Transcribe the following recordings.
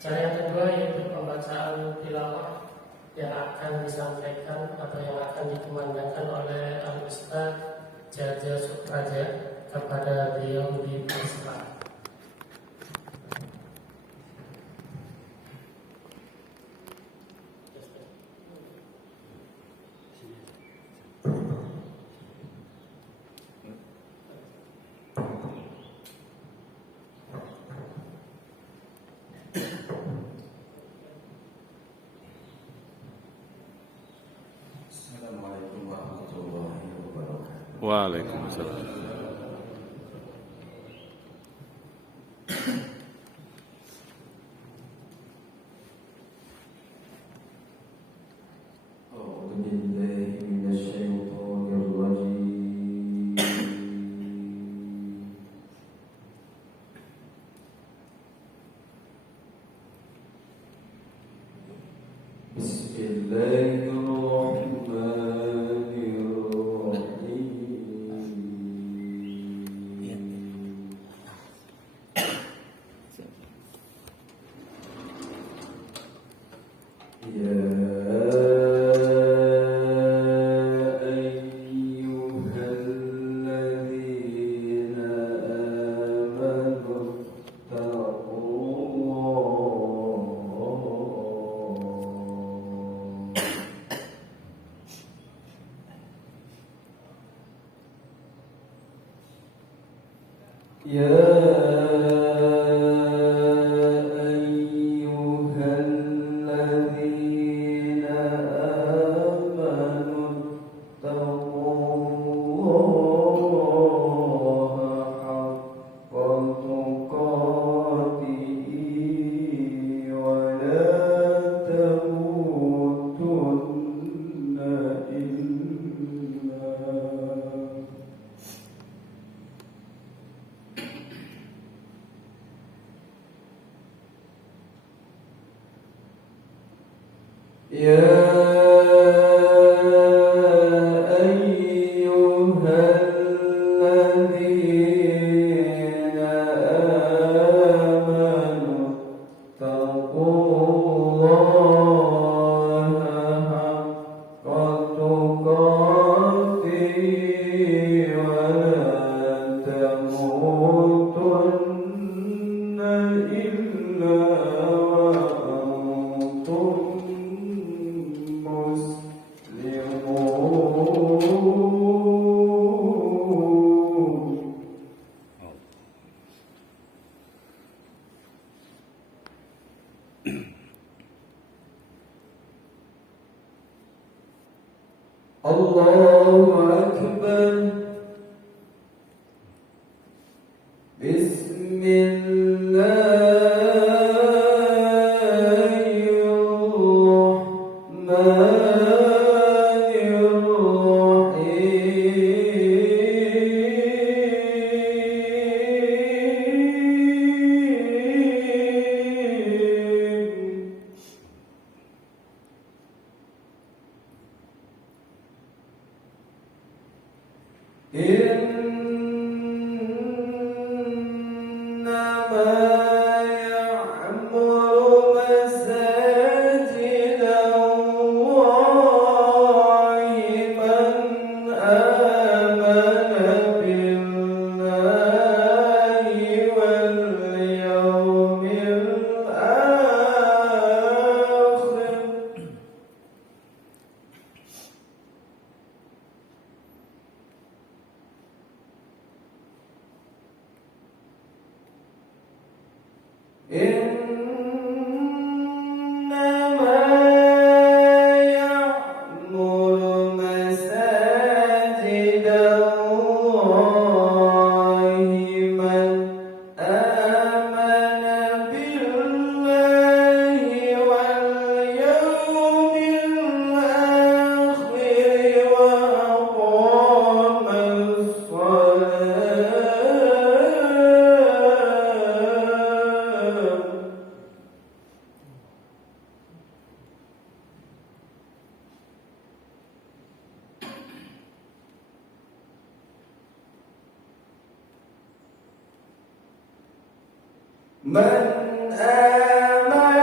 Cara yang kedua yaitu pembacaan tilawah yang akan disampaikan atau yang akan dikumandangkan oleh Al-Ustaz Jaja Supraja kepada beliau di Puspa. Assalamualaikum warahmatullahi wabarakatuh. Waalaikumsalam. أعوذ بالله من الشيطان الرجيم. بسم الله الرحمن الرحيم. يا أيها الذين آمنوا اتقوا الله. يا أيها الذين آمنوا اتقوا الله حق تقاته ولا تموتن إلا يا أيها الذين آمنوا اتقوا الله حق تقاته ولا تموتن إلا وأنتم مسلمون. الله أكبر. بسم الله الرحمن الرحيم. إنما يعمر مساجد الله من آمن بالله واليوم الآخر. إنما يعمر مساجد الله من آمن بالله واليوم الآخر وأقام الصلاة. من آمن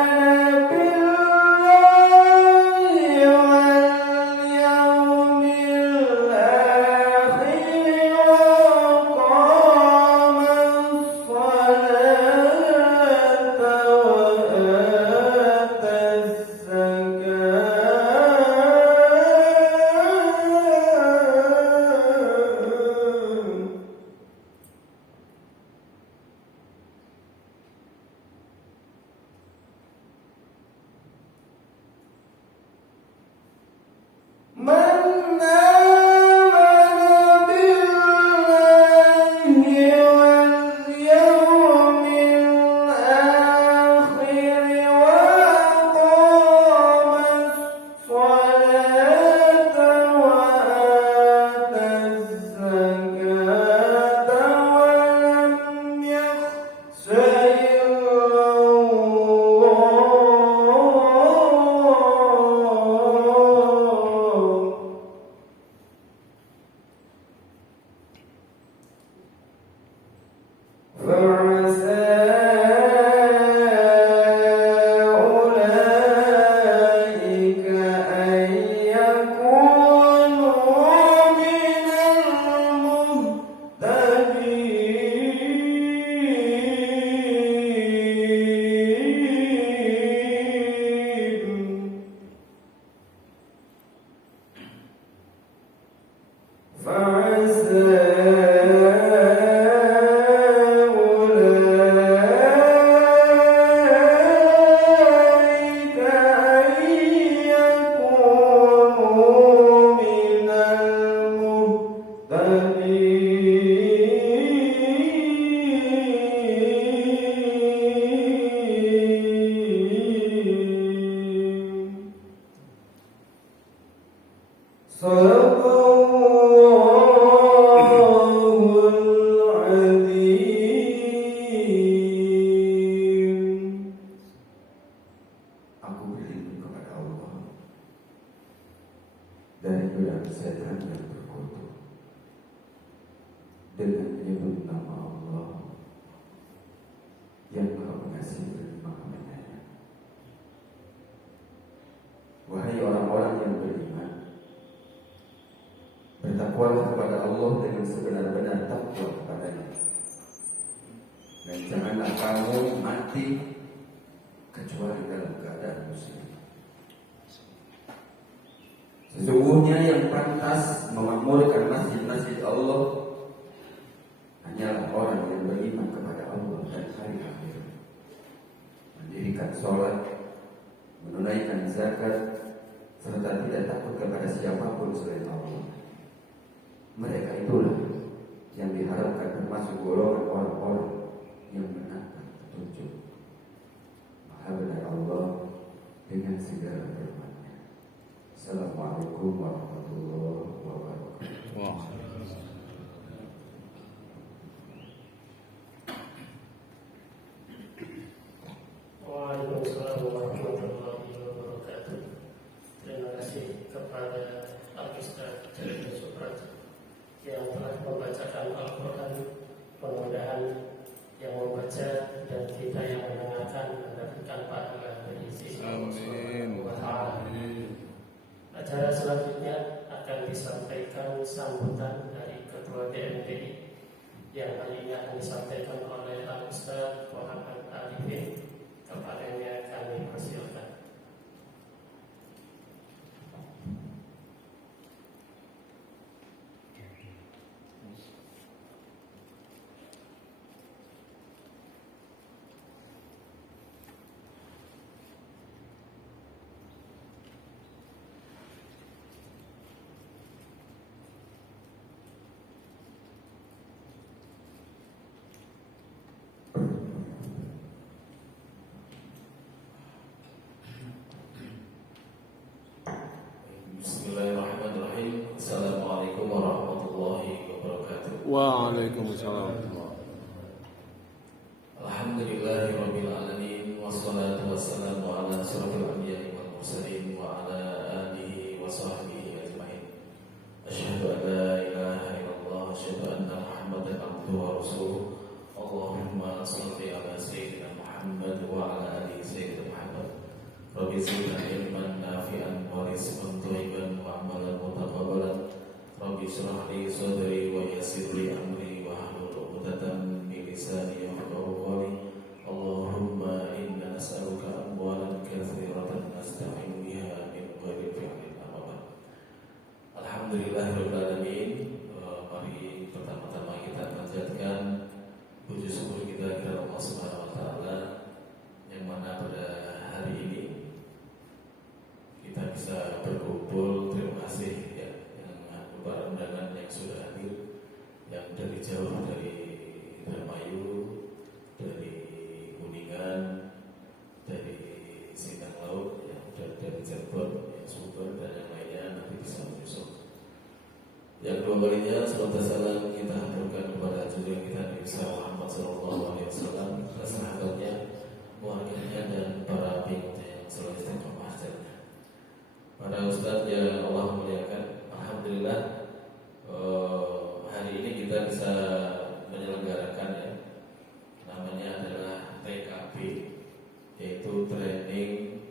Hai orang-orang yang beriman, bertakwalah kepada Allah dengan sebenar-benar takwa kepadanya, dan janganlah kamu mati kecuali dalam keadaan muslim. Sesungguhnya yang pantas memakmurkan masjid-masjid Allah hanyalah orang yang beriman kepada Allah dan hari akhir, mendirikan sholat, menunaikan zakat, serta tidak takut kepada siapapun selain Allah. Mereka itulah yang diharapkan termasuk golongan orang-orang yang mendapat petunjuk. Maha benar Allah dengan segala firman-Nya. Assalamualaikum warahmatullahi wabarakatuh. Waalaikumsalam warahmatullahi wabarakatuh. Terima kasih kepada Al-Ustaz Jadja Supraja yang telah membacakan Al-Quran. Mudah-mudahan yang membaca dan kita yang mendengarkan mendapatkan pahala dari sisi Allah Subhanahu wa Ta'ala. Acara selanjutnya akan disampaikan sambutan dari Ketua DMPI yang kali ini akan disampaikan oleh Al-Ustaz Muhammad Arifin. Kepadanya kami persilakan. Bismillahirrahmanirrahim. Assalamualaikum warahmatullahi wabarakatuh. Waalaikumsalam. Alhamdulillahirabbil alamin, wassalatu wassalamu ala asyrofil anbiya'i wal mursalin wa ala alihi wa sahbihi ajmain. Asyhadu an la ilaha illallah, asyhadu anna Muhammadan abduhu wa rasuluh. Allahumma shalli ala sayyidina Muhammad wa ala ali sayyidina Muhammad. Rabbi zidna ilman nafi'an wa rizqan thayyiban wa amalan mutaqabbalan. Rabbi shrah li sadri wa yassir li amri wa hlul 'uqdatam min lisani yafqahu qawli. Allahumma inna nas'aluka amwalan katsiratan nasta'inu biha min ghairi fi'lin amaba. Alhamdulillahirabbil alamin. Mari pertama-tama kita panjatkan puji syukur kita kepada Allah Subhanahu wa taala yang mana pada hari ini kita bisa berkumpul. Terima kasih ya, yang para undangan yang sudah hadir, yang dari jauh, dari Indramayu, dari Kuningan, dari Sindang Laut, ya, dari Cirebon, ya, Sumber dan yang lainnya nanti bisa menyusul. Yang kedua kalinya salam salam kita haturkan kepada junjungan kita Nabi Muhammad SAW, sahabatnya, keluarganya dan para pengikutnya yang selalu istiqomah jalannya. Para ustadz yang Allah muliakan, alhamdulillah hari ini kita bisa menyelenggarakan ya, namanya adalah TKB, yaitu training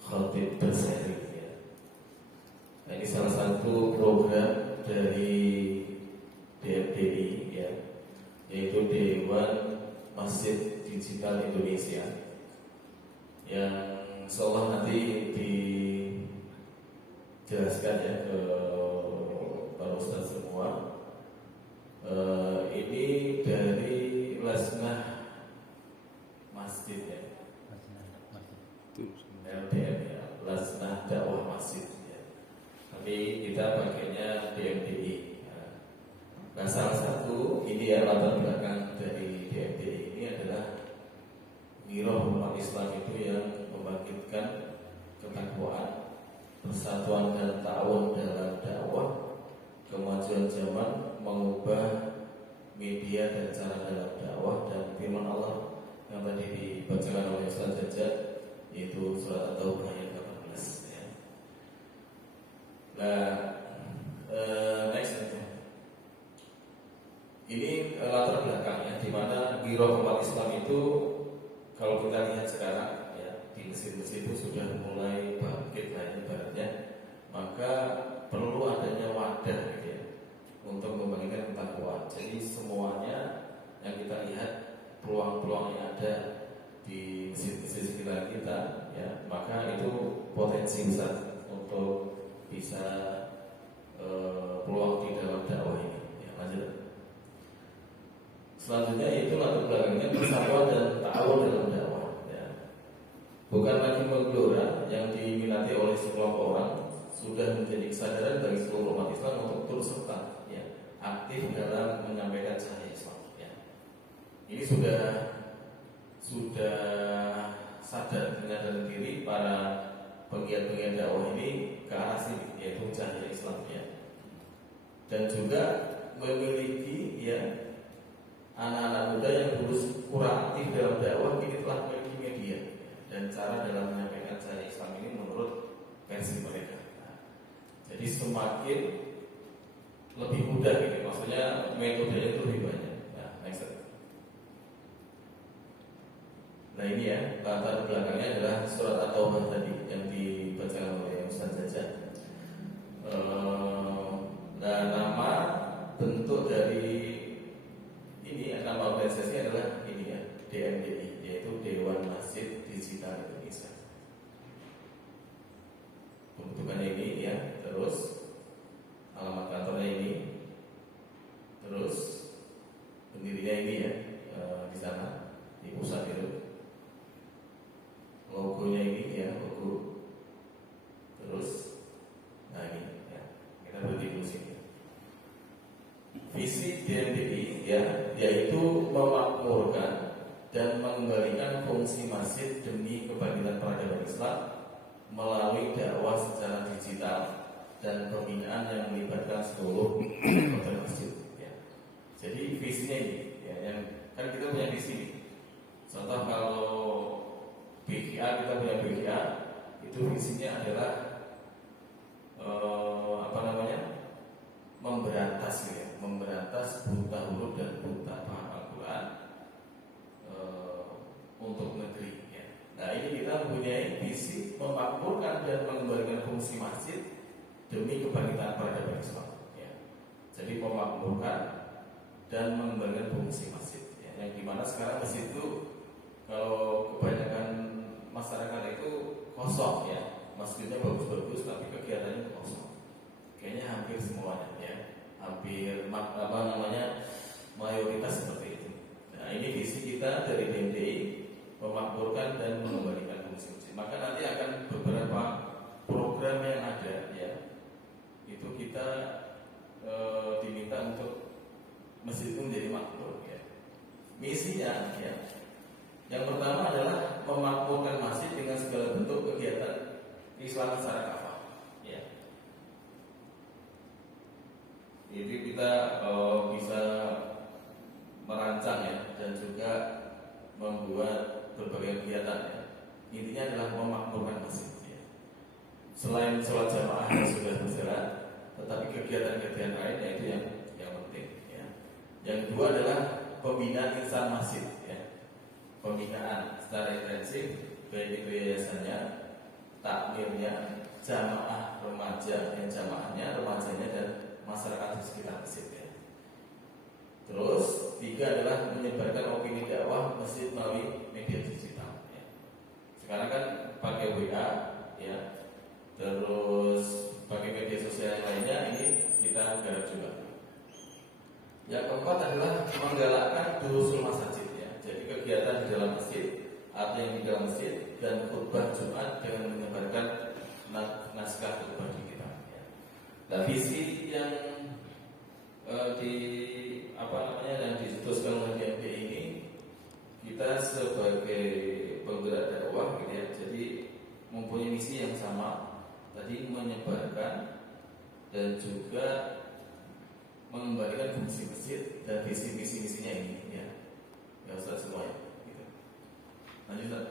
khatib berseri ya. Nah, ini salah satu program dari DMDI ya, yaitu Dewan Masjid Digital Indonesia, yang insyaallah nanti dijelaskan ya ke para ustaz semua. Ini dari Lasnah Masjid ya, LDM ya, Lasnah Dakwah Masjid ya. Tapi kita pakainya DMDI ya. Nah, salah satu ini ya, latar belakang dari DMDI ini adalah Giroh umat Islam itu yang membangkitkan ketakwaan, persatuan dan ta'awun dalam dakwah, kemajuan zaman, mengubah media dan cara dalam dakwah, dan firman Allah yang tadi dibacakan oleh Ustaz Jadja, yaitu surat At-Taubah ayat 18 ya. Nah, next aja. Ini latar belakangnya, di mana Giroh umat Islam itu kalau kita lihat sekarang ya, di masjid-masjid itu sudah mulai bangkit lah ibaratnya, maka perlu adanya wadah gitu ya, untuk membagikan takwa. Jadi semuanya yang kita lihat, peluang-peluang yang ada di masjid-masjid sekitar kita, ya, maka itu potensi besar untuk bisa peluang di dalam dakwah ini. Ya, lanjut. Selanjutnya itu latar belakangnya persatuan dan ta'awun dalam dakwah. Ya. Bukan lagi menggelora yang diminati oleh sekelompok orang, sudah menjadi kesadaran bagi seluruh umat Islam untuk turut serta, ya, aktif dalam menyampaikan cahaya Islam. Ya. Ini sudah sadar menyadari diri para penggiat-penggiat dakwah ini ke arah sini, yaitu cahaya Islam, ya. Dan juga memiliki, ya, anak-anak muda yang dulu kurang aktif dalam dakwah kini telah memiliki media dan cara dalam menyampaikan cahaya Islam ini menurut versi mereka. Nah, jadi semakin lebih mudah gitu, maksudnya metodenya itu lebih banyak. Nah, next. Nah ini ya, latar belakangnya adalah surat At-Taubah tadi yang dibacakan oleh Ustaz Jaja. Nah, nama bentuk dari ini, nama organisasi adalah ini ya, DMDI, yaitu Dewan Masjid Digital Indonesia. Pembentukannya ini ya, terus alamat kantornya ini, terus pendirinya ini ya, di sana di pusat itu. Logonya ini ya, logo. Terus, nah ini ya, kita berhenti dulu sini. Visi DMDI ya, yaitu memakmurkan dan mengembalikan fungsi masjid demi kebangkitan peradaban Islam melalui dakwah secara digital dan pembinaan yang melibatkan seluruh anggota masjid. Ya. Jadi visinya ini, ya, yang kan kita punya visi ini. Contoh kalau BGA, kita punya BGA, itu visinya adalah memberantas, ya, memberantas buta huruf dan buta paham Al-Quran untuk negeri. Ya. Nah ini kita mempunyai visi memakmurkan dan mengembalikan fungsi masjid demi kebangkitan peradaban Islam. Ya. Jadi memakmurkan dan mengembalikan fungsi masjid. Ya. Yang dimana sekarang masjid itu kalau kebanyakan masyarakat itu kosong, ya, masjidnya bagus-bagus tapi kegiatannya kosong. Kayaknya hampir semuanya, ya, hampir mayoritas seperti itu. Nah ini visi kita dari DMDI, memakmurkan dan mengembalikan fungsi masjid. Maka nanti akan beberapa program yang ada, ya, itu kita diminta untuk masjid itu menjadi makmur, ya. Misinya, ya, yang pertama adalah memakmurkan masjid dengan segala bentuk kegiatan Islam secara kafah. Ya. Jadi kita bisa merancang, ya, dan juga membuat berbagai kegiatan, ya. Intinya adalah memakmurkan masjid, ya. Selain sholat jamaah yang sudah berjalan, tetapi kegiatan-kegiatan lain itu yang penting, ya. Yang kedua adalah pembinaan insan masjid, ya. Pembinaan secara intensif, baik itu yayasannya, takmirnya, jamaah remaja, yang jamaahnya, remajanya dan masyarakat di sekitar masjid, ya. Terus tiga adalah menyebarkan opini dakwah masjid melalui media digital, ya. Sekarang kan pakai WA, ya, terus pakai media sosial yang lainnya, ini kita garap juga. Yang keempat adalah menggalakkan durusul masjid, ya. Jadi kegiatan di dalam masjid atau yang di dalam masjid dan khutbah Jumat dengan menyebarkan naskah khutbah digital, ya. Nah visi yang yang dicetuskan oleh DMDI ini, kita sebagai penggerak dakwah, gitu, ya, jadi mempunyai misi yang sama, tadi menyebarkan dan juga mengembalikan fungsi masjid dan visi-misinya ini, ya, ya Ustaz semuanya. Gitu. Lanjut, Ustaz.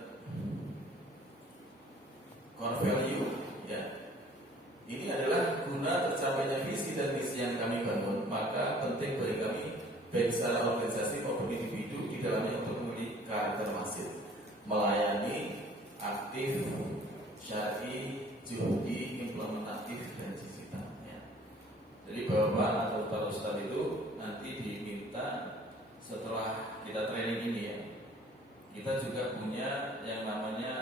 Core value, ya. Ini adalah guna tercapainya visi dan misi yang kami bangun, maka penting bagi kami baik secara organisasi maupun individu di dalamnya untuk memiliki karakter masjid, melayani, aktif, syar'i, juhdi, implementatif, dan digital ya. Jadi Bapak atau Pak Ustadz itu nanti diminta setelah kita training ini ya, kita juga punya yang namanya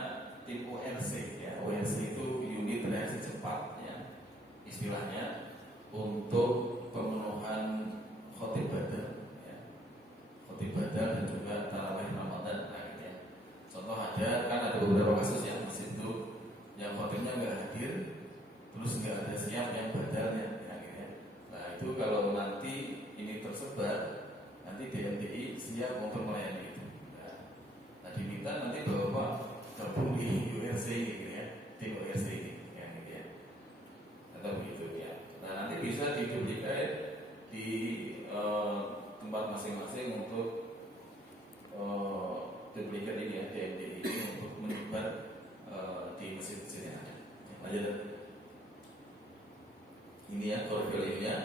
tim ORC ya. ORC itu unit reaksi cepat ya, istilahnya untuk pemenuhan khotib badar ya. Khotib badar dan juga tarawih Ramadan ya. Contoh ada beberapa kasus yang masjid itu yang khotibnya nggak hadir, terus nggak ada siap yang badarnya ya. Nah itu kalau nanti ini tersebar, nanti DMDI siap untuk melayani itu. Nah diminta nanti Bapak gabung di URC gitu ya, tim URC ya, gitu ya. Atau begitu ya. Nah nanti bisa diduplikat di tempat masing-masing untuk duplikat ini ya, DMDI ini untuk menyebar di masjid-masjid yang ada. Lanjut. Ini ya kurikulumnya,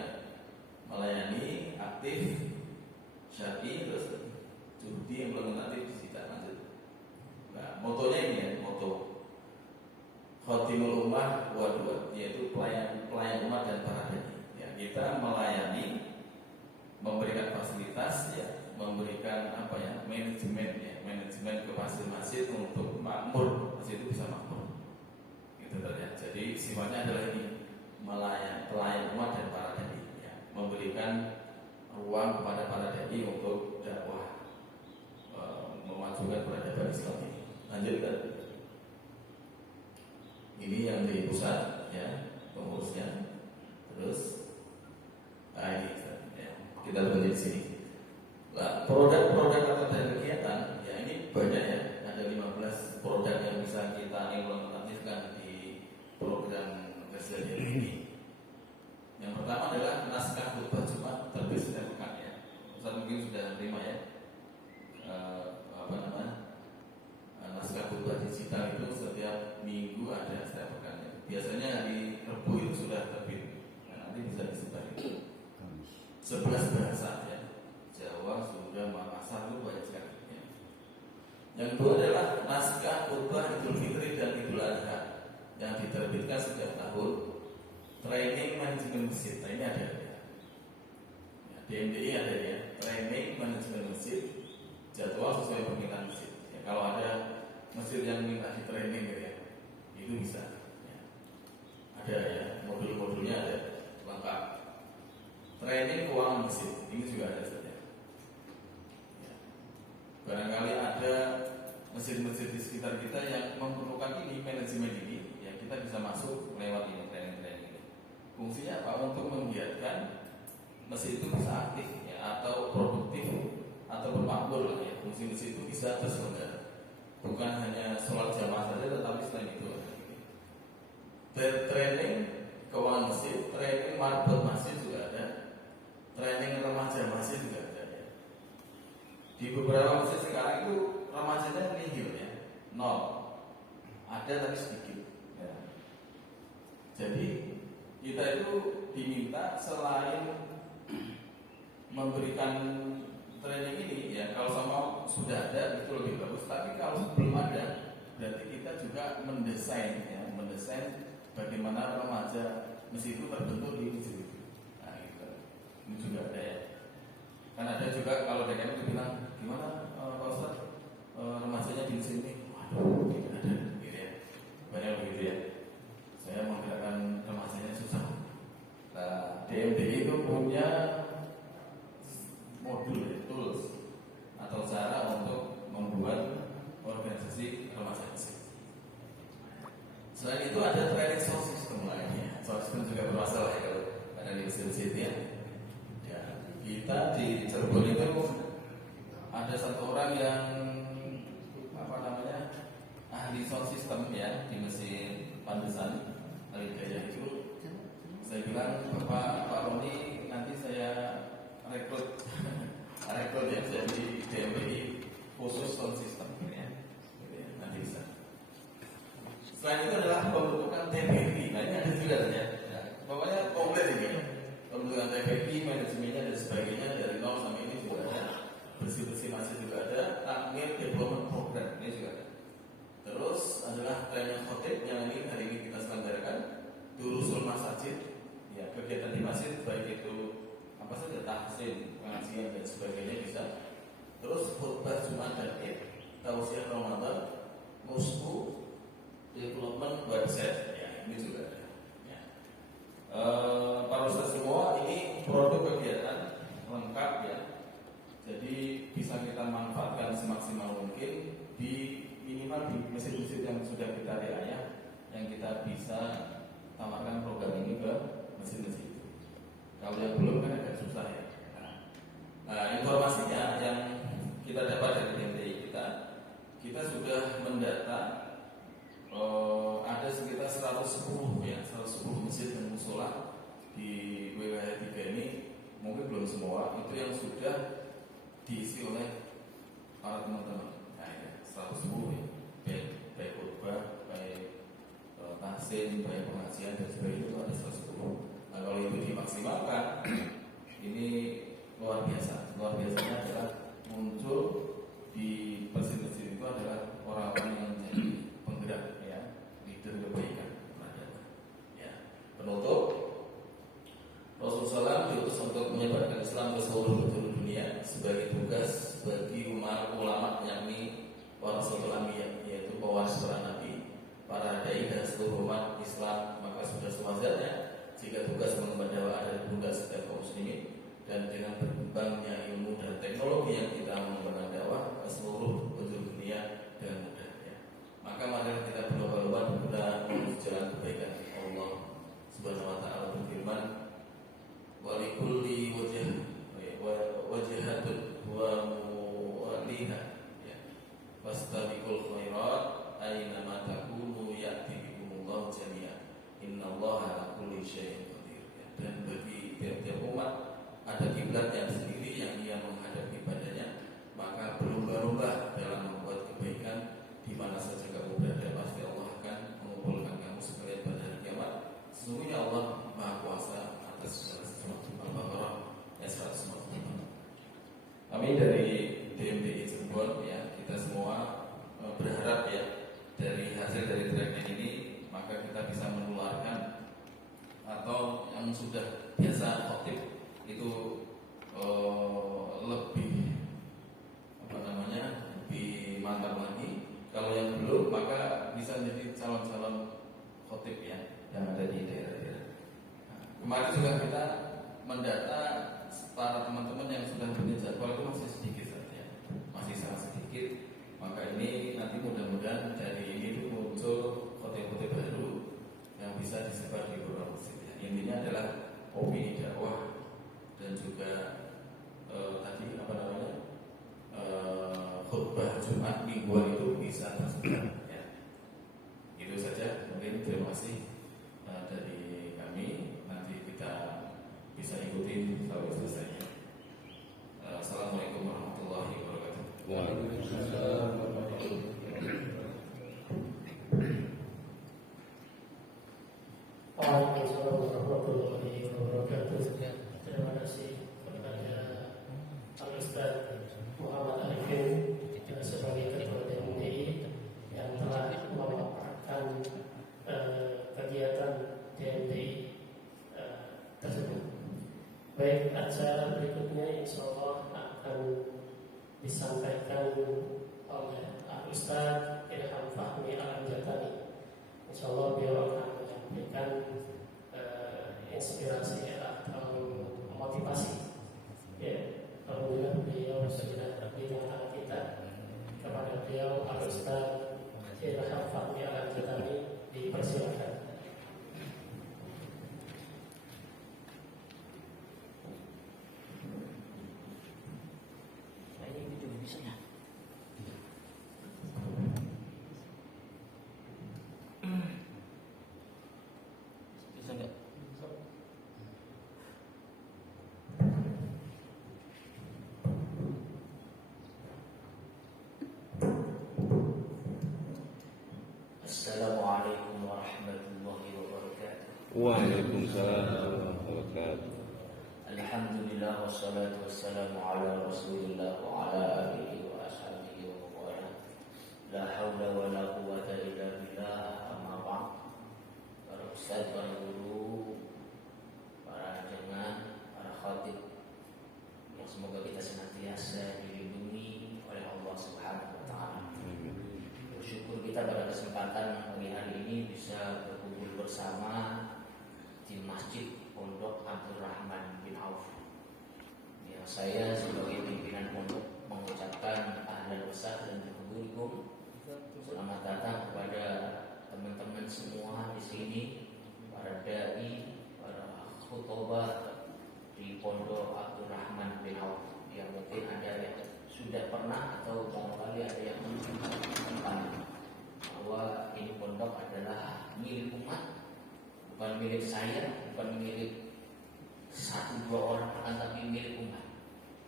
melayani, aktif, syar'i, terus juhdi, implementatif, digital. Lanjut. Nah, motonya ini ya, moto Khotimul Ummah Wadua, yaitu pelayan umat dan para dai. Ya, kita melayani, memberikan fasilitas ya, memberikan apa ya, manajemen ke masjid-masjid untuk makmur, masjid itu bisa makmur. Gitu ya. Jadi sifatnya adalah ini, pelayan umat dan para dai ya, memberikan ruang kepada para dai untuk dakwah, memajukan peradaban Islam ini. Lanjutkan. Ini yang di pusat ya, pengurusnya. Terus ini ya, kita berhenti di sini. Nah, produk-produk atau kegiatan ya ini banyak ya, ada 15 produk yang bisa kita implementasikan di program keseharian ini. Yang pertama adalah naskah khutbah Jumat terbit setiap pekan ya. Ustaz mungkin sudah terima ya. Naskah khutbah digital itu setiap minggu ada setiap pekan ya. Biasanya hari Rabu itu sudah terbit. Nah, nanti bisa disebar itu 11 bahasa ya. Jawa, Sunda, Makassar itu banyak sekali ya. Yang kedua adalah naskah khutbah Idul Fitri dan Idul Adha yang diterbitkan setiap tahun. Training manajemen masjid, nah ini ada ya. DMDI ada ya, training manajemen masjid, jadwal sesuai permintaan masjid ya. Kalau ada masjid yang minta di training gitu ya, itu bisa ya. Ada ya, modul-modulnya ada lengkap. Training keuangan masjid, ini juga ada saja ya. Barangkali ada masjid-masjid di sekitar kita yang memerlukan ini, manajemen ini ya, kita bisa masuk lewat ini training-training ini. Fungsinya apa? Untuk menggiatkan masjid itu bisa aktif ya, atau produktif atau bermakmur lah ya. Fungsi masjid itu bisa terselenggara, bukan hanya sholat jamaah saja, tetapi selain itu training keuangan masjid, training marbot masjid juga ada, training remaja masjid juga ada ya. Di beberapa masjid sekarang itu remajanya nihil ya, 0, ada tapi sedikit ya. Jadi kita itu diminta selain memberikan training ini ya, kalau sama sudah ada itu lebih bagus, tapi kalau belum ada berarti kita juga mendesain bagaimana remaja masjid itu terbentuk di masjid itu. Nah itu ini juga ada ya. Kan ada juga kalau DKM itu bilang gimana Pak Ustaz, remajanya di sini, waduh tidak ada gitu ya, banyak begitu ya. Saya menggerakkan remajanya susah. Nah, DMDI itu punya modul ya, tools atau cara untuk membuat organisasi remaja masjid. Selain itu ada training sound system lainnya. Sound system juga bermasalah ya kalau ada di masjid ya. Ya, kita di Cirebon itu ada satu orang yang ahli sound system ya di Masjid Pantesan Al-Hidayah itu. Saya bilang Pak Roni nanti saya rekrut ya jadi DMDI khusus sound system ya. Nanti bisa. Selain itu adalah pembentukan TPP. Nah ini ada juga ya. Pokoknya komplit ini. Pembentukan TPP, manajemennya dan sebagainya dari nol sampai ini juga ada. Bersih-bersih masih juga ada. Takmir development program ini juga ada. Terus adalah training khotib yang ini yang sudah kita riayah, yang kita bisa tawarkan program ini ke masjid-masjid itu. Kalau yang belum kan agak susah ya. Informasinya yang kita dapat dari DMTI kita sudah mendata ada sekitar 110 masjid dan musola di WWH 3 ini, mungkin belum semua itu yang sudah diisi oleh para teman-teman. Nah, ya, 110 ya, baik khutbah, baik tahsin, baik pengajian dan sebagainya, itu ada 110. Nah, kalau itu dimaksimalkan, ini luar biasa. Luar biasanya adalah muncul di masjid-masjid itu adalah orang-orang yang menjadi penggerak, ya, leader kebaikan. Ya. Penutup, Rasulullah SAW diutus untuk menyebarkan Islam ke seluruh penjuru dunia sebagai tugas bagi umat ulama, yakni para rasul anbiya, yaitu pewaris para nabi, para dai dan seluruh umat Islam. Maka sudah sewajarnya jika tugas mengemban dakwah ada di pundak setiap kaum muslimin, dan dengan berkembangnya ilmu dan teknologi yang kita mengembangkan dakwah ke seluruh penjuru dunia dengan mudah, ya. Maka mari kita berlomba-lomba menuju jalan kebaikan. Allah Subhanahu wa taala berfirman, walikulli wajhatun wa muwalliha, ya, fastabiqul khairat aina ma takunu ya'ti bikumullahu jami'an innallaha ala kulli syai'in qadir, ya. Dan bagi tiap-tiap umat ada kiblatnya sendiri yang ia menghadap ibadahnya, maka berlomba-lomba dalam membuat kebaikan di mana saja kamu berada, pasti Allah akan mengumpulkan kamu sekalian pada hari kiamat. Sesungguhnya Allah Maha Kuasa atas segala sesuatu. Al-Baqarah ayat 145. Kami dari DMTI Cirebon, ya, kita semua berharap, ya, dari hasil dari training ini maka kita bisa menularkan, atau yang sudah biasa khotib itu lebih lebih mantap lagi. Kalau yang belum maka bisa menjadi calon-calon khotib, ya, yang ada di daerah-daerah. Kemarin juga kita mendata para teman-teman yang sudah punya jadwal itu masih sedikit saja, masih sangat sedikit. Maka ini nanti mudah-mudahan dari ini itu muncul khotib-khotib baru yang bisa disebar di beberapa masjid. Intinya adalah opini dakwah dan juga tadi khutbah Jumat mingguan itu bisa tersebar, ya. Itu saja, mungkin terima kasih dari kami. Nanti kita bisa ikuti sampai selesai. Assalamualaikum warahmatullahi wabarakatuh. Waalaikumsalam warahmatullahi Waalaikumsalam warahmatullahi wabarakatuh. Terima kasih kepada Al-Ustaz Muhammad Arifin sebagai Ketua DMTI yang telah memaparkan kegiatan DMTI tersebut. Baik, acara berikutnya insya Allah akan disampaikan oleh Al-Ustaz Ilham Fahmi Al-Jatani. Insya Allah beliau akan menyampaikan inspirasi atau motivasi, ya. Alhamdulillah beliau sudah di tengah kita. Kepada beliau Al-Ustaz Ilham Fahmi Al-Jatani dipersilakan. Bisa nggak? Assalamualaikum warahmatullahi wabarakatuh. Waalaikumsalam warahmatullahi wabarakatuh. Alhamdulillah wassalatu wassalamu ala Rasulillah wa ala alihi wa ashabihi wa wala. La haula wa la quwwata illa billah. Amma ba'd. Para ustaz, para guru, para jemaah, para khatib, yang semoga kita senantiasa dilindungi oleh Allah Subhanahu wa taala. Bersyukur kita pada kesempatan pagi hari ini bisa berkumpul bersama di Masjid Pondok Abdul Rahman bin Auf. Ya, saya sebagai pimpinan pondok mengucapkan ahlan wa sahlan bikum. Selamat datang kepada milik umat, bukan milik saya, bukan milik satu dua orang, akan tapi milik umat.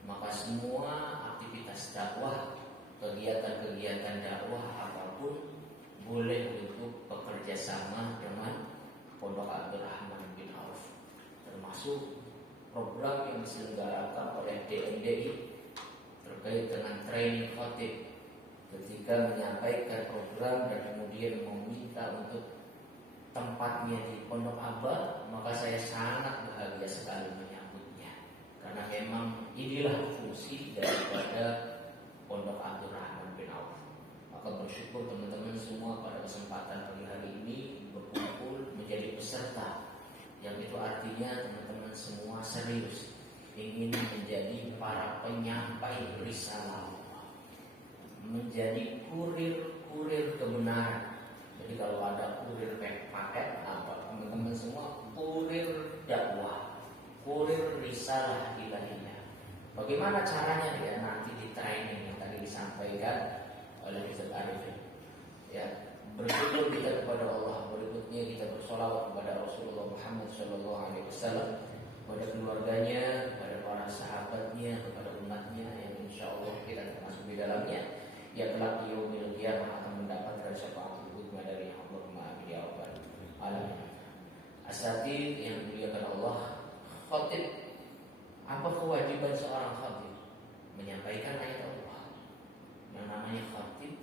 Maka semua aktivitas dakwah, kegiatan-kegiatan dakwah apapun boleh untuk bekerja sama dengan Pondok Abdul Rahman bin Auf, termasuk program yang diselenggarakan oleh DMDI terkait dengan training khotib ketika menyampaikan program dan kemudian meminta untuk tempatnya di Pondok Aba, maka saya sangat bahagia sekali menyambutnya karena memang inilah fungsi daripada Pondok Abdul Rahman bin Auf. Maka bersyukur teman-teman semua pada kesempatan pagi hari ini berkumpul menjadi peserta, yang itu artinya teman-teman semua serius ingin menjadi para penyampai risalah, menjadi kurir-kurir kebenaran. Jadi kalau ada kurir paket, apa teman-teman semua kurir dakwah, kurir risalah ilahiyah. Bagaimana caranya ya? Nanti di training yang tadi disampaikan oleh Ustaz Arif. Ya, bersyukur kita kepada Allah, berikutnya kita bersolawat kepada Rasulullah Muhammad SAW, kepada keluarganya, kepada para sahabatnya, kepada umatnya yang insya Allah kita termasuk di dalamnya, yang telah yaumil qiyamah akan mendapatkan syafaat hudma dari Allahumma amin ya rabbal alamin. Asatid yang dimuliakan Allah, khatib, apa kewajiban seorang khatib? Menyampaikan ayat Allah. Yang namanya khatib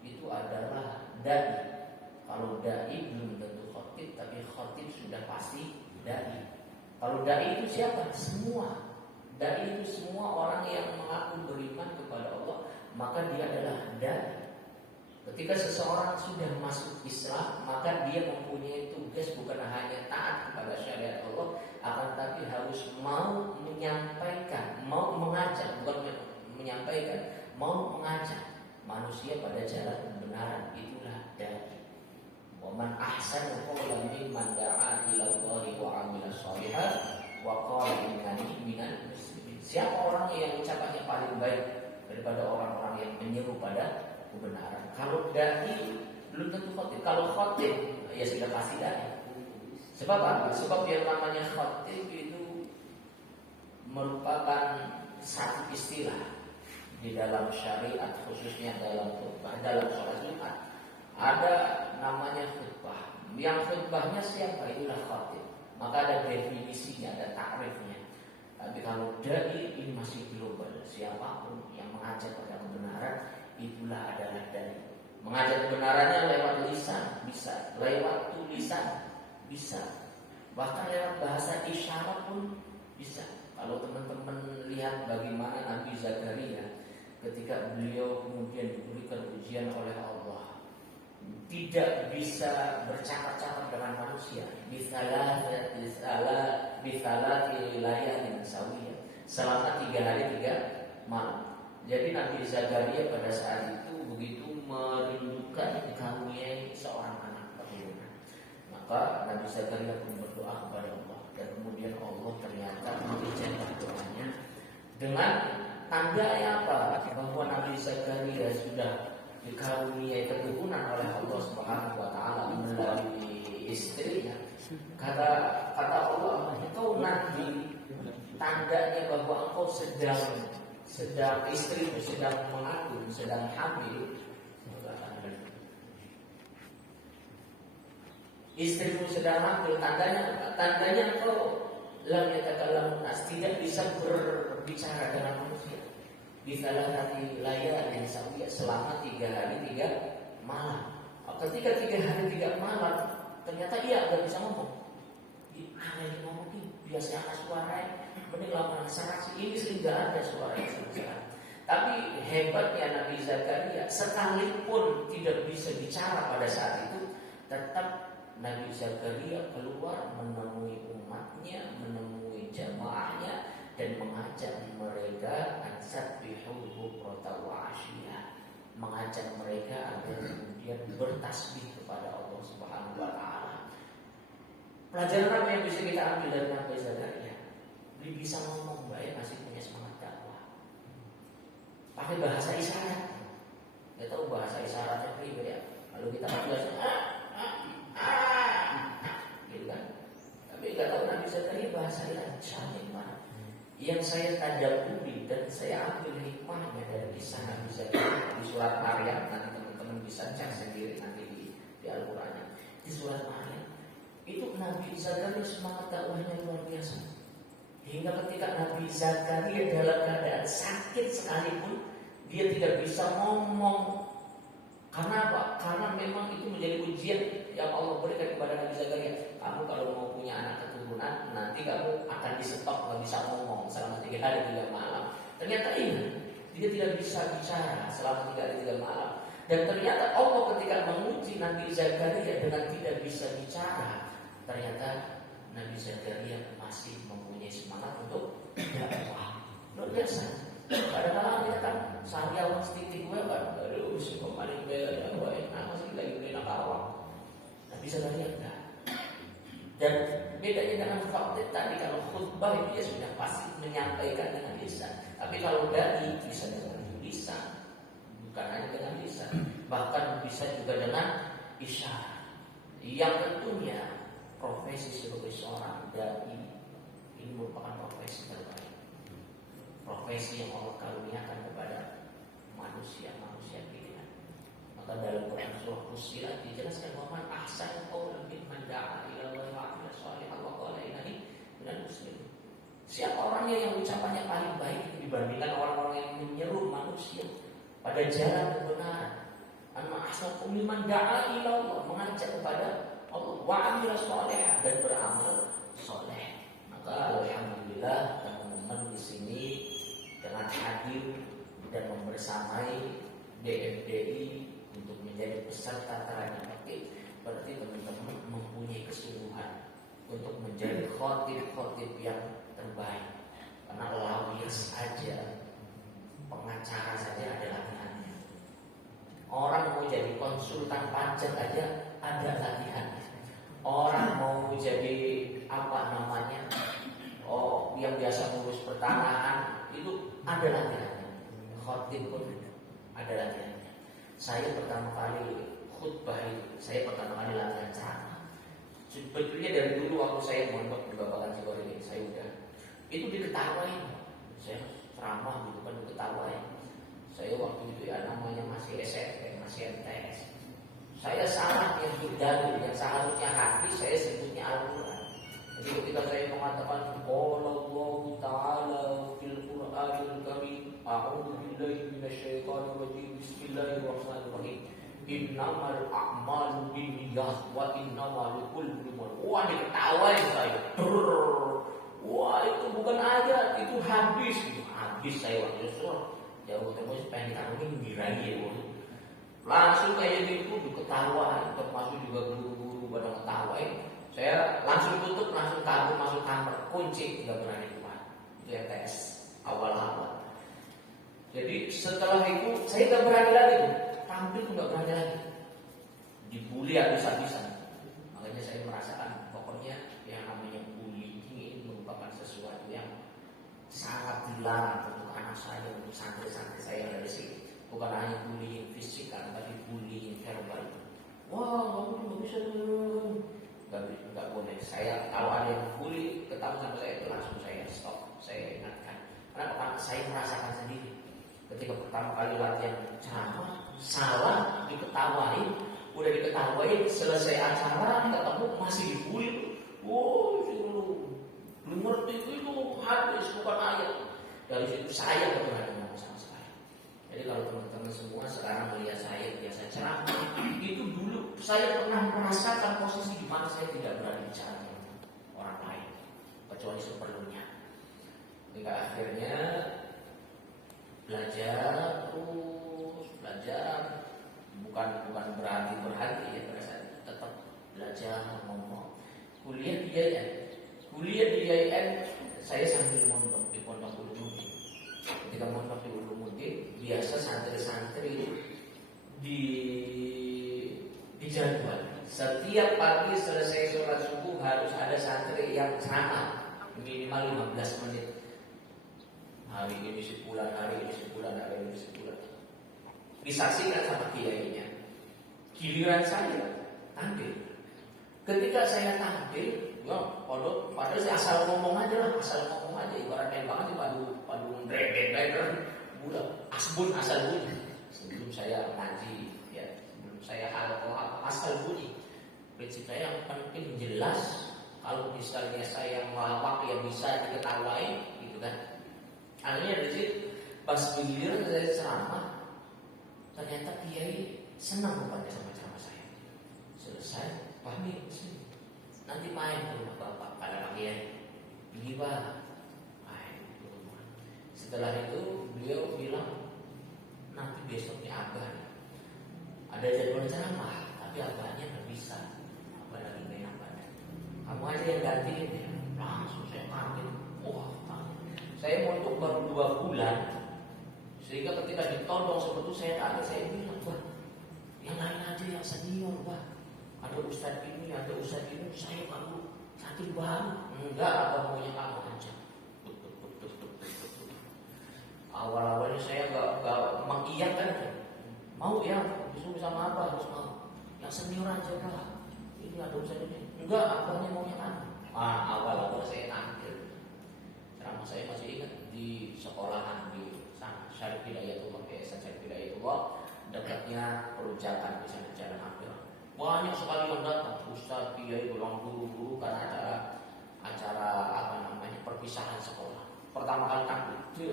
itu adalah dai. Kalau dai belum tentu khatib, tapi khatib sudah pasti dai. Kalau dai itu siapa? Semua. Dai itu semua orang yang mengaku beriman kepada Allah, maka dia adalah dai. Ketika seseorang sudah masuk Islam, maka dia mempunyai tugas bukan hanya taat kepada syariat Allah, akan tapi harus mau menyampaikan, mau mengajak, bukan menyampaikan, mau mengajak manusia pada jalan kebenaran. Itulah dai. Wa man ahsanu qawlan mimman da'a ila Allahi wa 'amila shalihan wa qala innani minal muslimin. Siapa orang yang ucapannya paling baik daripada orang-orang yang menyeru pada kebenaran? Kalau dai belum tentu khatib. Kalau khatib ya sudah pasti dai. Sebab apa? Sebab yang namanya khatib itu merupakan satu istilah di dalam syariat, khususnya dalam khutbah, dalam sholat Jumat ada namanya khutbah. Yang khutbahnya siapa? Itulah khatib. Maka ada definisinya, ada takrifnya. Tapi kalau dai ini masih global, siapapun yang mengajak pada kebenaran itulah adalah dai. Mengajak kebenarannya lewat lisan bisa, lewat tulisan bisa, bahkan lewat bahasa isyarat pun bisa. Kalau teman-teman lihat bagaimana Nabi Zakaria ketika beliau kemudian diberikan ujian oleh Allah, tidak bisa bercakap-cakap dengan manusia, bisalati layalin sawiyah, selama 3 hari 3 malam. Jadi Nabi Zakaria pada saat itu begitu merindukan dikaruniai seorang anak keturunan, maka Nabi Zakaria pun berdoa kepada Allah, dan kemudian Allah ternyata mengijabah doanya dengan tandanya apa? Bahwa Nabi Zakaria sudah dikaruniai keturunan oleh Allah Subhanahu wa taala melalui istrinya. Kata Allah, engkau nanti tandanya bahwa engkau sedang istrimu sedang mengandung, sedang hamil. Istrimu sedang hamil, tandanya engkau lam yatakallamun nas, tidak bisa berbicara dengan manusia. Bisalah nanti layar yang sawiyah selama 3 hari 3 malam. Ketika 3 hari 3 malam ternyata ia nggak bisa ngomong. Ada yang ngomong ini biasanya ada suaranya, mending lawan serasi ini sering nggak ada suaranya sama sekali. Tapi hebatnya Nabi Zakaria, sekalipun tidak bisa bicara pada saat itu, tetap Nabi Zakaria keluar menemui umatnya, menemui jamaahnya, dan mengajak mereka ansabbihu bukratan wa asyiyah, mengajak mereka agar kemudian bertasbih kepada Allah Subhanahu wa taala. Pelajaran apa yang bisa kita ambil dari Nabi Zakaria? Dia bisa ngomong baik, masih punya semangat dakwah. Pakai bahasa isyarat. Kita tahu bahasa isyaratnya ribet ya. Kalau kita bahasa Zakaria bahasa Irsyad yang saya tadabburi dan saya ambil hikmahnya dari kisah Nabi Zakaria di surat Maryam. Nanti teman-teman bisa cek sendiri nanti di Al-Qur'an. Di surat Maryam itu Nabi Zakaria semangat dakwahnya luar biasa. Hingga ketika Nabi Zakaria dalam keadaan sakit sekalipun dia tidak bisa ngomong. Karena apa? Karena memang itu menjadi ujian yang Allah berikan kepada Nabi Zakaria. Kamu kalau mau punya anak keturunan, nanti kamu akan di-stop, nggak bisa ngomong selama 3 hari 3 malam. Ternyata ini dia tidak bisa bicara selama 3 hari 3 malam. Dan ternyata Allah ketika menguji Nabi Zakaria dengan tidak bisa bicara, ternyata Nabi Zakaria masih mempunyai semangat untuk dakwah. Luar biasa. Kadang-kadang kita kan sariawan sedikit gue kan, aduh si pemain bela ya gue masih lagi beli awal. Nabi Zakaria enggak. Dan bedanya dengan khotib tadi, kalau khutbah itu dia sudah pasti menyampaikan dengan lisan. Tapi kalau dai bisa dengan lisan, bukan hanya dengan lisan, bahkan bisa juga dengan isyarat. Yang tentunya profesi sebagai seorang dai ini merupakan profesi terbaik, profesi yang Allah karuniakan kepada manusia pilihan. Maka dalam Quran surah Fussilat dijelaskan bahwa ahsan qaulan mimman da'a ila Allahi wa 'amila shalihan wa qala innani minal muslimin. Siapa orangnya yang ucapannya paling baik dibandingkan orang-orang yang menyeru manusia pada jalan kebenaran? Ahsan qaulan mimman da'a ila Allah, mengajak kepada Allah, wa 'amila shalihan, dan beramal saleh. Maka alhamdulillah teman-teman di sini dengan hadir dan membersamai DFDI untuk menjadi peserta Tarakan Aktif, berarti teman-teman mempunyai kesungguhan untuk menjadi khotib-khotib yang terbaik. Karena lawyer saja, pengacara saja ada latihannya. Orang mau jadi konsultan pajak aja ada latihannya. Orang mau jadi yang biasa ngurus pertanahan itu ada latihannya. Khotib pun ada latihannya. Saya pertama kali khutbah itu, saya pertama kali latihan ceramah. Sebetulnya dari dulu waktu saya mondok di Babakan Cikori ini, saya udah itu diketawain. Saya ceramah gitu kan diketawain. Saya waktu itu ya namanya masih SMP, masih MTS. Saya salah yang berdalil, yang seharusnya hadis saya sebutnya Al-Quran. Jadi ketika saya mengatakan qala Allah Ta'ala fil Qur'anil Karim, a'udzu billahi minasyaitonir rajim, bismillahirrahmanirrahim, innamal a'malu binniyat wa innamal likulli imrin. Wah, diketawain saya. Wah, itu bukan ayat, itu hadis. Hadis saya waktu itu jauh ketemu pengen dikawin dirai ya. Langsung kayak gitu diketawain, termasuk juga guru-guru pada ketawain. Saya langsung tutup, langsung kabur masuk kamar, kunci, nggak berani keluar. Itu yang tes awal-awal. Jadi setelah itu saya nggak berani lagi, tampil nggak berani lagi, dibully habis-habisan. Makanya saya merasakan pokoknya yang namanya bullying ini merupakan sesuatu yang sangat dilarang untuk anak saya, untuk santri-santri saya yang ada di sini. Bukan hanya bullying fisik, tapi bullying verbal. Wah, kamu nggak bisa nggak boleh. Saya kalau ada yang bully ketemu sama saya itu langsung saya stop, saya ingatkan. Karena saya merasakan sendiri ketika pertama kali latihan ceramah salah diketawain, udah diketawain selesai acara ketemu masih dibully. Wow, belum ngerti itu hadis bukan ayat. Dari situ saya nggak pernah ngomong sama sekali. Jadi kalau teman-teman semua sekarang melihat saya biasa ceramah, itu dulu saya pernah merasakan posisi di mana saya tidak berani bicara dengan orang lain kecuali seperlunya. Hingga akhirnya belajar bukan berhenti ya, pada saat itu tetap belajar ngomong. Kuliah di IAIN saya sambil mondok di Pondok Ulumuddin. Ketika mondok di Ulumuddin, biasa santri-santri di jadwal setiap pagi selesai sholat subuh harus ada santri yang ceramah minimal 15 menit. Hari ini sebulan, hari ini sebulan, hari ini sebulan. Disaksikan sama kiainya. Giliran saya tampil. Ketika saya tampil, ya, padahal saya asal ngomong aja, ibaratnya banget padu ngereget, udah asbun asal bunyi. Sebelum saya ngaji, ya, sebelum saya halaqah asal bunyi. Prinsip saya yang penting jelas. Kalau misalnya saya ngelawak ya bisa diketawain, gitu kan? Akhirnya di situ pas giliran saya ceramah, ternyata kiai senang rupanya sama ceramah saya. Selesai, pahami sini. Nanti main ke rumah bapak, pada Pak Kiai. Ini Pak, main ke rumah. Setelah itu beliau bilang, nanti besoknya abah ada jadwal ceramah, tapi abahnya nggak bisa. Abah lagi main abahnya. Kamu aja yang gantiin ya. Langsung saya panggil. Wah, saya montok baru 2 bulan, sehingga ketika ditodong seperti itu saya kaget. Saya bilang, wah, yang lain aja yang senior, Pak. Ada ustadz ini, ada ustadz ini, saya baru santri baru. Enggak, apa maunya kamu aja. Awal-awalnya saya gak mengiyakan. Mau ya, disuruh sama apa harus mau. Yang senior aja Pak. Ini ada ustadz ini. Enggak, apanya maunya kamu. Awal-awal saya tampil. Ceramah saya masih ingat di sekolahan di sana, Syarif Hidayatullah, Yayasan Syarif Hidayatullah, dekatnya Perujakan di sana, Jalan Ampel. Banyak sekali yang datang, ustadz, kiai, guru karena acara perpisahan sekolah. Pertama kali tampil,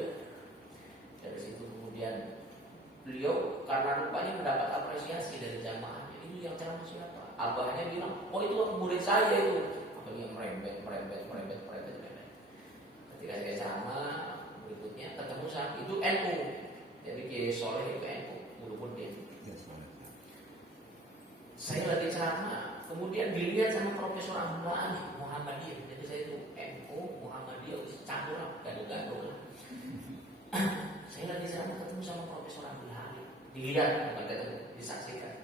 dari situ kemudian beliau karena rupanya mendapat apresiasi dari jamaahnya. Itu yang ceramah siapa? Abahnya bilang, oh itu murid saya itu. Abahnya merembet. Ketika saya ceramah berikutnya ketemu saat itu NU, jadi Kiai Soleh itu NU, walaupun dia. Saya lagi ceramah, kemudian dilihat sama Profesor Ahmad Muhammadiyah. Jadi saya itu NU Muhammadiyah campur gaduh-gaduh lah. Saya lagi ceramah ketemu sama Profesor Ahmad, dilihat, bukan ketemu, disaksikan.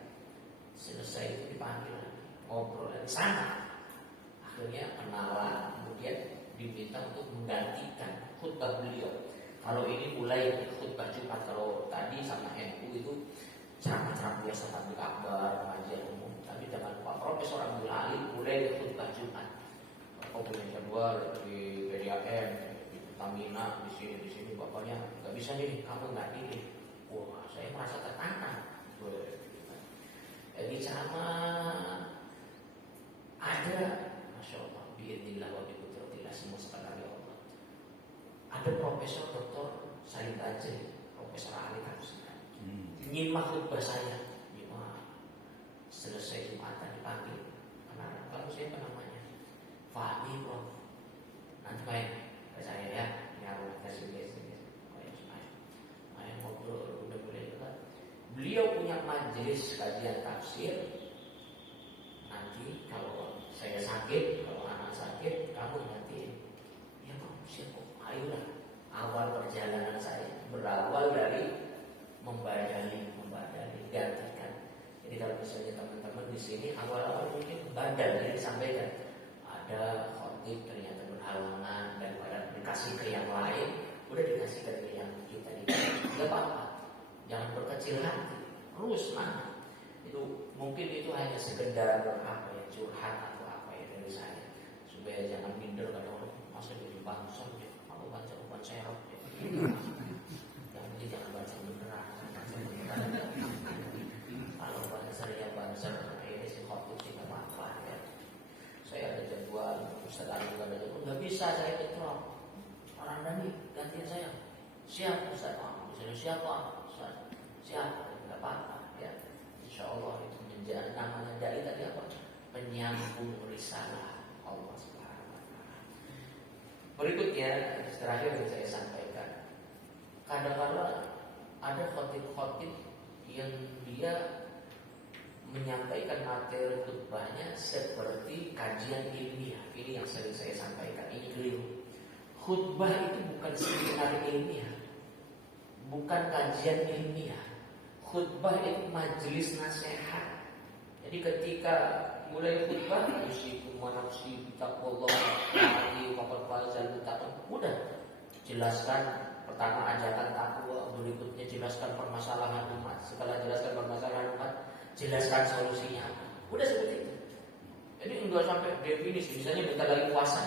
Selesai itu dipanggil, ngobrol dari sana. Akhirnya kenalan, kemudian diminta untuk menggantikan khutbah beliau. Kalau ini mulai khutbah Jumat, kalau tadi sama NU itu ceramah-ceramah biasa tabligh akbar, pengajian umum. Tapi dengan Pak Profesor Abdul Ali mulai khutbah Jumat. Bapak punya jadwal di PDAM, di Pertamina, di sini bapaknya nggak bisa nih, kamu nggak pilih. Wah, saya merasa tertantang. Jadi ceramah ada, masya Allah, biidznillah wa biqudratillah, semua sekali Allah. Ada Profesor Dr. Said Ajri, Profesor ahli tafsir. Nyimak khutbah saya, selesai Jumatan dipanggil. Kalau siapa namanya? Fahmi Prof. Nanti main ke saya ya, nyaru kasih main ngobrol udah boleh kan. Beliau punya majelis kajian tafsir. Nanti kalau saya sakit, kalau anak sakit, kamu gantiin. Ya Prof, siapa? Ayolah. Awal perjalanan saya berawal dari membadani, gantikan. Jadi kalau misalnya teman-teman di sini awal-awal mungkin bandel yang disampaikan, ada khotib ternyata berhalangan dan pada dikasih ke yang lain, udah dikasih ke yang kita ini, nggak apa-apa, jangan berkecil hati, terus mana? Itu mungkin itu hanya sekedar curhat atau apa ya dari saya, supaya jangan minder kalau orang masa jadi bangsa, aku baca bukan serok. Yang penting jangan baca beneran. Kalau bahasa yang bahasa ini si khotib tidak apa ya. Saya ada jadwal, Ustaz Ali juga ada jadwal. Nggak bisa saya ketrok. Orang Dani gantian saya. Siap Ustaz. Misalnya siapa? Ustaz. Siap. Nggak apa-apa ya. Insya Allah itu menjadi namanya dari tadi apa? Penyambung risalah Allah Subhanahu Wa Taala. Berikutnya terakhir yang saya sampaikan. Kadang-kadang ada khotib-khotib yang dia menyampaikan materi khutbahnya seperti kajian ilmiah. Ini yang sering saya sampaikan, ini keliru. Khutbah itu bukan seminar ilmiah, bukan kajian ilmiah. Khutbah itu majelis nasihat. Jadi ketika mulai khutbah, yusikum wa nafsi bitaqwallah alladzi faqad fazal muttaqin. Udah jelaskan pertama ajakan takwa, berikutnya jelaskan permasalahan umat. Setelah jelaskan permasalahan umat, jelaskan solusinya. Udah seperti itu. Jadi enggak sampai definisi, misalnya bentar lagi puasa.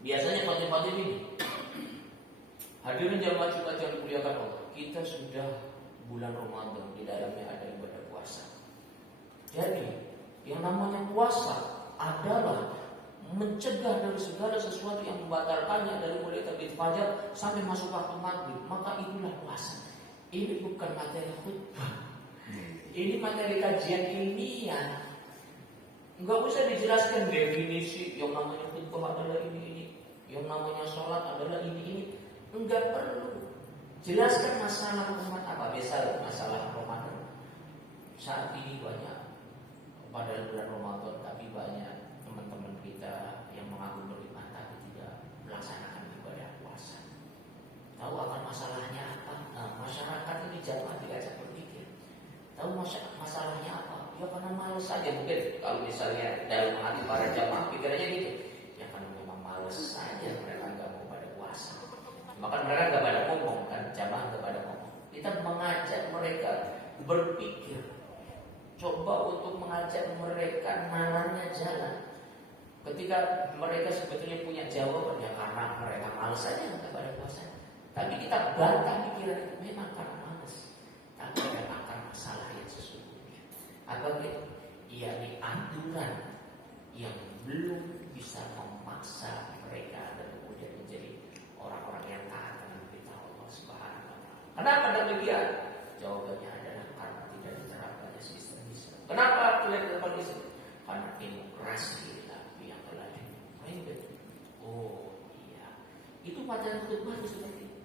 Biasanya khotib-khotib ini, hadirin jamaah juga jangan muliakan Allah. Kita sudah bulan Ramadan, di dalamnya ada ibadah puasa. Jadi yang namanya puasa adalah mencegah dari segala sesuatu yang membatalkannya, dari mulai terbit fajar sampai masuk waktu maghrib. Maka itulah puasa. Ini bukan materi khutbah. Ini materi kajian ilmiah. Enggak usah dijelaskan definisi yang namanya khutbah adalah ini, yang namanya sholat adalah ini. Enggak perlu. Jelaskan masalah umat apa. Biasa masalah Ramadan. Saat ini banyak, pada bulan Ramadan, tapi banyak teman-teman kita yang mengaku beriman tapi tidak melaksanakan ibadah puasa. Tahu akan masalahnya apa? Nah, masyarakat ini jamaah diajak berpikir. Tahu masalahnya apa? Ya karena malas saja mungkin. Kalau misalnya dalam hati para jamaah pikirannya gitu, ya karena memang malas saja mereka nggak mau pada puasa. Maka mereka nggak pada ngomong kan, jamaah nggak pada ngomong. Kita mengajak mereka berpikir. Coba untuk mengajak mereka nalarnya jalan. Ketika mereka sebetulnya punya jawaban, ya karena mereka malas saja nggak pada puasa. Tapi kita bantah pikiran, memang karena malas. Tapi ada akar masalah yang sesungguhnya. Apa gitu? Yakni aturan yang belum bisa memaksa mereka dan kemudian menjadi orang-orang yang taat dengan perintah Allah Subhanahu wa taala. Kenapa demikian? Jawabannya adalah karena tidak diterapkannya sistem Islam. Kenapa tidak diterapkan Islam? Karena demokrasi yang telah dimulai. Oh iya, itu materi khutbah seperti itu,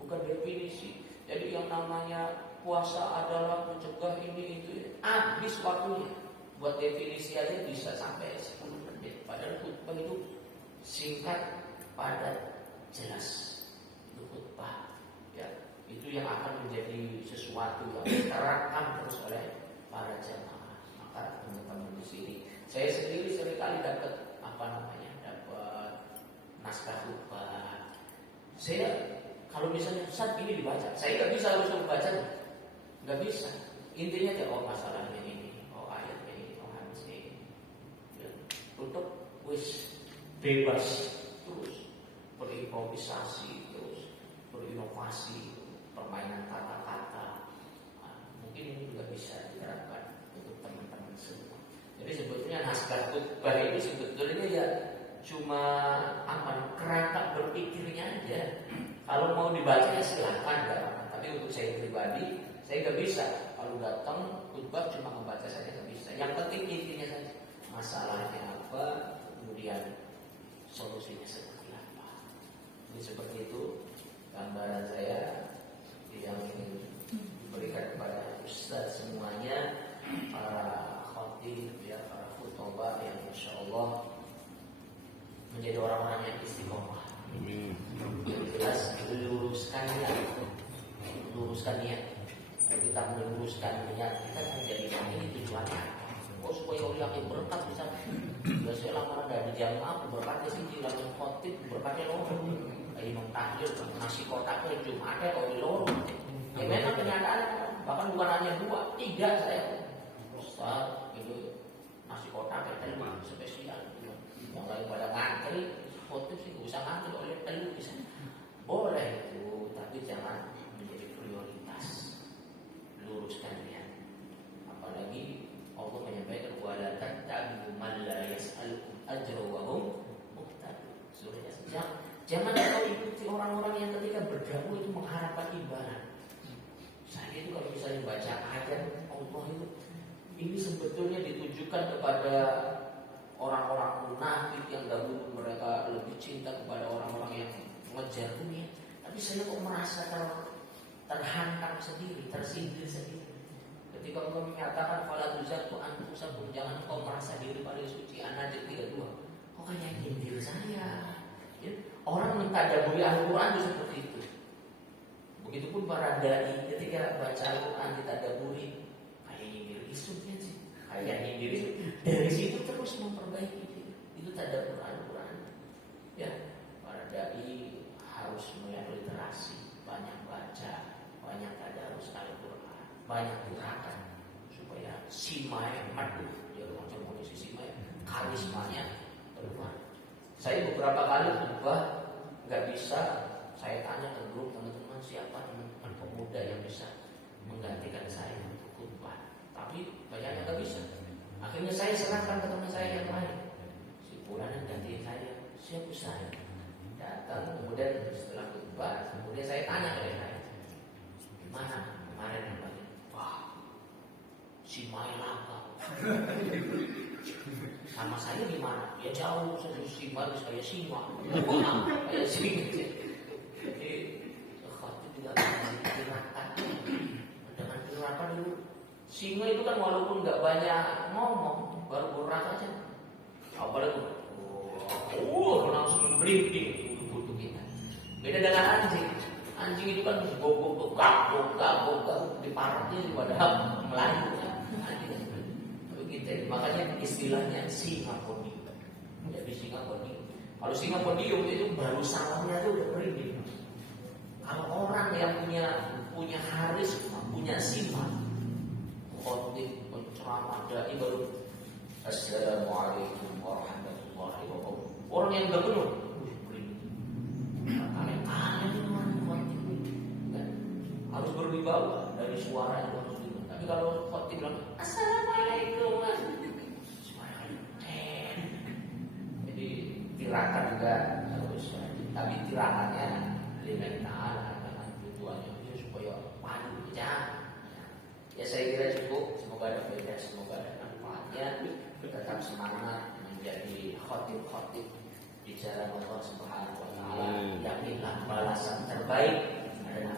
bukan definisi. Jadi yang namanya puasa adalah mencegah ini itu, habis waktunya. Buat definisi aja bisa sampai 10 menit. Padahal khutbah itu singkat, padat, jelas. Itu khutbah. Ya, itu yang akan menjadi sesuatu yang diterapkan terus oleh para jamaah. Maka teman-teman di sini, saya sendiri seringkali dapat dapat naskah khutbah. Saya kalau misalnya Ustaz ini dibaca, saya nggak bisa langsung baca, nggak bisa. Intinya ya, oh masalahnya ini, oh ayatnya ini, oh hadisnya ini. Ya, untuk wis bebas terus berimprovisasi, terus berinovasi, permainan kata-kata. Nah, mungkin ini juga bisa diterapkan untuk teman-teman semua. Jadi sebetulnya naskah khutbah ini sebetulnya ya cuma kerangka berpikirnya aja. Kalau mau dibaca ya silahkan, tapi untuk saya pribadi, saya nggak bisa. Kalau datang khutbah cuma membaca saja nggak bisa. Yang penting intinya saja, masalahnya apa, kemudian solusinya seperti apa. Jadi seperti itu gambaran saya yang ingin diberikan kepada Ustaz semuanya, para khotib, ya, para khutbah yang insya Allah menjadi orang-orang yang istiqomah. Yang jelas luruskan niat. Kita meluruskan niat kita menjadi ini tujuannya. Oh supaya orang yang berkat bisa. Biasanya lamaran dari jamaah berkatnya sih di dalam khotib berkatnya lorong. Kayak Imam Tahir nasi kotaknya cuma ada kalau di lorong. Ya memang kenyataan bahkan bukan hanya 2, 3 saya. Ustaz itu nasi kotak itu spesial. Yang lain pada ngantri, khotib sih nggak usah ngantri oleh telu bisa. Boleh itu, tapi jangan menjadi prioritas. Luruskan niat. Apalagi Allah menyampaikan wala tattabi'u man la yas'alukum ajra wa hum muhtadun. Surah Yasin. Jangan kau ikuti orang-orang yang ketika berdakwah itu mengharapkan imbalan. Saya itu kalau misalnya baca ayat Allah itu, ini sebetulnya ditujukan kepada orang-orang munafik yang dahulu mereka lebih cinta kepada orang-orang yang mengejar dunia. Tapi saya kok merasa terhantam sendiri, tersindir sendiri. Ketika engkau menyatakan fala tuzakku anfusakum, jangan kau merasa diri paling suci. An-Najm 32. Kok kayak nyindir saya? Ya? Orang mentadaburi Al-Quran itu seperti itu. Begitupun para dai ketika baca Al-Quran ditadaburi, kayak nyindir isu sih. Kayak nyindir isu. Dari situ terus memperbaiki diri. Itu tadabur Al-Quran. Ya, para dai harus melihat literasi, banyak baca, banyak tadarus Al-Quran, banyak gerakan supaya simai madu. Ya macam posisi karismanya keluar. Saya beberapa kali berubah, nggak bisa. Saya tanya ke grup teman-teman, siapa teman-teman pemuda yang bisa menggantikan saya untuk khutbah. Tapi banyaknya nggak bisa. Akhirnya saya serahkan ke teman saya yang lain. Si Fulan yang gantiin saya, siapa saya? Datang, kemudian setelah khutbah, kemudian saya tanya ke dia, gimana kemarin namanya? Wah, si Mailaka. Sama saya gimana? Ya jauh, saya Sima, saya Sima. Kayak Sima. Jadi, khotib juga dengan gerakan dulu. Singa itu kan walaupun nggak banyak ngomong, baru gerak aja. Apalagi, langsung merinding butuh kita. Beda dengan anjing. Anjing itu kan gogak di parknya pada Melayu. Tapi kita, makanya istilahnya singa podium. Jadi singa podium. Kalau singa podium itu baru salamnya itu udah merinding. Kalau orang yang punya harisma, punya sifat, khotib, penceramah, dai baru Assalamualaikum warahmatullahi wabarakatuh. Orang yang gak benar, kalian ini orang khotib ini harus berwibawa dari suara itu harus benar. Tapi kalau khotib bilang Assalamualaikum, jadi tirakan juga harus. Tapi tirakannya lillahi ta'ala dengan tujuannya supaya padu aja. Ya saya kira cukup. Semoga ada faedah, semoga ada manfaatnya. Tetap semangat menjadi khotib-khotib di jalan Allah Subhanahu wa taala. Yakinlah balasan terbaik adalah